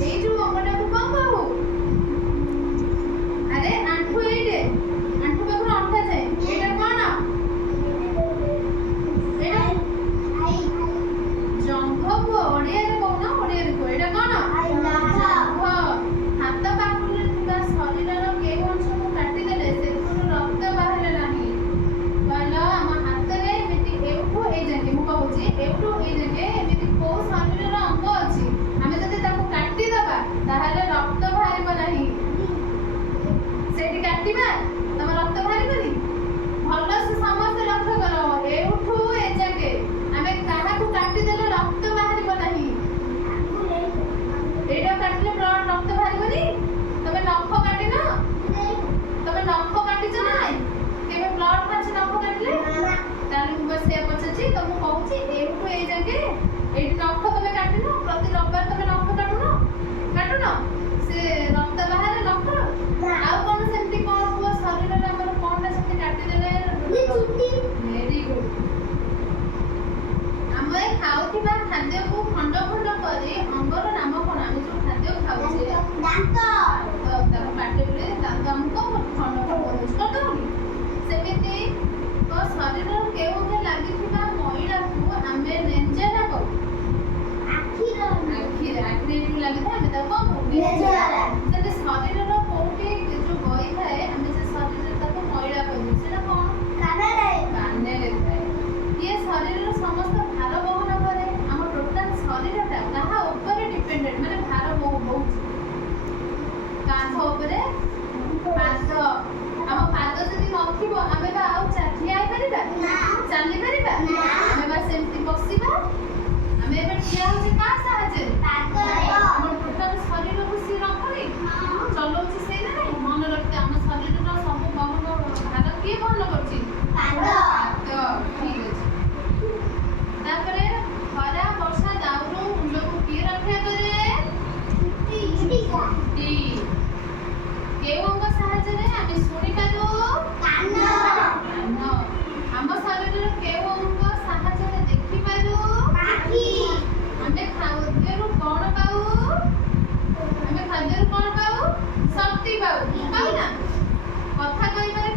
ଏଇ ଯୋଉ ଅଙ୍ଗଟାକୁ କଣ କହୁ? ଆରେ ଆଣ୍ଠୁ ଏଇଟେ, ଆଣ୍ଠୁ ପାଖରୁ ଅଣ୍ଟା ଯାଏ। ଏଇଟା କଣ? ଏଇଟା ଜଙ୍ଘ କୁହ, ଓଡ଼ିଆରେ କହୁନ, ଓଡ଼ିଆରେ କୁହ। ଏଇଟା କଣ? ଜଙ୍ଘ। ହାତ ପାଖରେ ଥିବା ଶରୀରର କେଉଁ ଅଂଶକୁ କାଟିଦେଲେ ସେଥିରୁ ରକ୍ତ ବାହାରେ ନାହିଁ? କହିଲ ଆମ ହାତରେ ଏମିତି ଏଉଠୁ ଏଇ ଯାକେ, ମୁଁ କହୁଛି ଏଉଠୁ ଏଇ ଯାକେ ଏମିତି କୋଉ ଶରୀରର ଅଙ୍ଗ ଅଛି ଆମେ ଯଦି ତାକୁ କାଟିଦବା ତାହେଲେ ରକ୍ତ ବାହାରିବ ନାହିଁ? ସେଇଠି କାଟିବା ତମ ରକ୍ତ ବାହାରିବନି? ଭଲସେ ସମସ୍ତେ ଲକ୍ଷ୍ୟ କର, ଏଉଠୁ ଏ ଯାକେ ଆମେ କାହାକୁ କାଟିଦେଲେ ରକ୍ତ ବାହାରିବ ନାହିଁ? ଏଇଟା କାଟିଲେ ରକ୍ତ ବାହାରିବନି? ତମେ ନଖ କାଟିନ? ତମେ ନଖ କାଟିଛ ନା ନାଇଁ? କେବେ ବ୍ଲଡ ବାହାରିଛି ନଖ କାଟିଲେ? ତାହେଲେ ମୁଁ ବସ ସେଇଆ ପଚାରୁଛି, ତ ମୁଁ କହୁଛି ଏଉଠୁ ଏଇ ଯାକେ ଏଇଠି ନଖ ତମେ କାଟିନ? ପ୍ରତି ରବିବାର ତମେ ନଖ କାଟୁନ? ସେ ରକ୍ତ ବାହାରେ ନଖର? ଆଉ କଣ ସେମିତି କଣ ହୁଅ ଶରୀରରେ ଆମର କଣଟା ସେମିତି କାଟିଦେଲେ? Very good. ଆମେ ଖାଉଥିବା ଖାଦ୍ୟକୁ ଖଣ୍ଡ ଖଣ୍ଡ କରି ଅଙ୍ଗର ନାମ କଣ? ଆମେ ଯୋଉ ଖାଦ୍ୟ ଖାଉଛେ ଦାନ୍ତ, ତାକୁ କାଟିଲେ ଦାନ୍ତ ଆମକୁ ଖଣ୍ଡ ଖଣ୍ଡ କରିଦଉନି? ସେମିତି ତ ଶରୀରର କେଉଁଠି ଲାଗିଥିବା ମଇଳାକୁ ଆମେ ନେଞ୍ଜେରା କହୁ? ଆଖିରେ ଏଠି ଲାଗିଥାଏ ଆମେ ତାକୁ କଣ କହୁ? ନେଞ୍ଜେରା। ସେମିତି ଶରୀରର କୋଉଠି ଯୋଉ ବହି ଥାଏ ଆମେ ସେ ଶରୀରରେ ତାକୁ ମଇଳା କହିବୁ, ସେଟା କଣ? କାନରେ ଥାଏ। ଇଏ ଶରୀରର ସମସ୍ତ ଭାର ବହନ କରେ। ଆମ ଟୋଟାଲ ଶରୀରଟା କାହା ଉପରେ ଡିପେଣ୍ଡେଣ୍ଟ, ମାନେ ଭାର ବହୁଛି କାହା ଉପରେ? ପାଦ। ଆମ ପାଦ ଯଦି ନଥିବ ଆମେ ବା ଆଉ ଠିଆ ହେଇପାରିବା? ଚାଲିପାରିବା? ଆମେ ବା ସେମିତି ବସିବା? ଆମେ ଏବେ ଠିଆ ହଉଛେ କାହା ସାହାଯ୍ୟରେ? ଆମ ଟୋଟାଲ ଶରୀରକୁ ସିଏ ରଖୁନି, ଚଲଉଛି ସେଇଟା ନାହିଁ? ମନେ ରଖିତେ ଆମ ଶରୀରର ସବୁ ବହନ ଭାର କିଏ ବହନ କରୁଛି? ପାଦ। ଠିକ ଅଛି। ତାପରେ ଖରା ବର୍ଷା ଦାଉରୁ ମୁଣ୍ଡକୁ କିଏ ରକ୍ଷା କରେ? ଚୁଟି। କେଉଁ ଅଙ୍ଗ ସାହାଯ୍ୟରେ ଆମେ ଶୁଣିପାରୁ? କାନ। ଆମ ଶରୀରର କେଉଁ ଅଙ୍ଗ ସାହାଯ୍ୟରେ ଦେଖିପାରୁ? ଆଖି। ଆମେ ଖାଦ୍ୟରୁ କଣ ପାଉ? ଶକ୍ତି ପାଉ ନା? କଥା କହିବାରେ